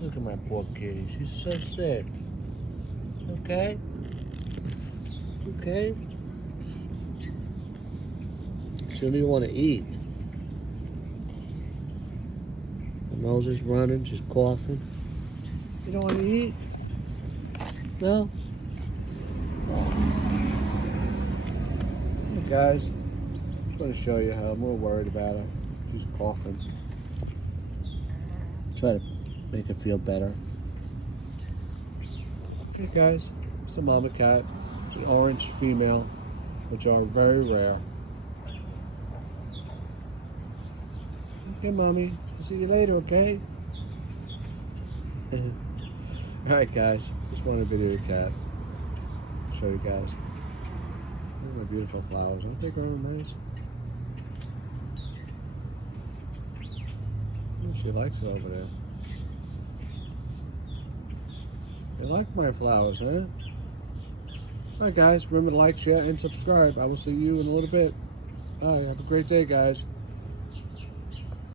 Look at my poor kitty. She's so sick. Okay? Okay? She don't even want to eat. Her nose is running. She's coughing. You don't want to eat? No? Hey guys, just want to show you how I'm a little worried about her. She's coughing. Try to make her feel better. Okay guys, it's a mama cat, the orange female, which are very rare. Okay mommy, I'll see you later, okay? Alright guys, just wanted to video the cat. Show you guys. Look at my beautiful flowers, aren't they growing nice? Oh, she likes it over there. You like my flowers, huh? Alright guys, remember to like, share, and subscribe. I will see you in a little bit. Bye, have a great day guys.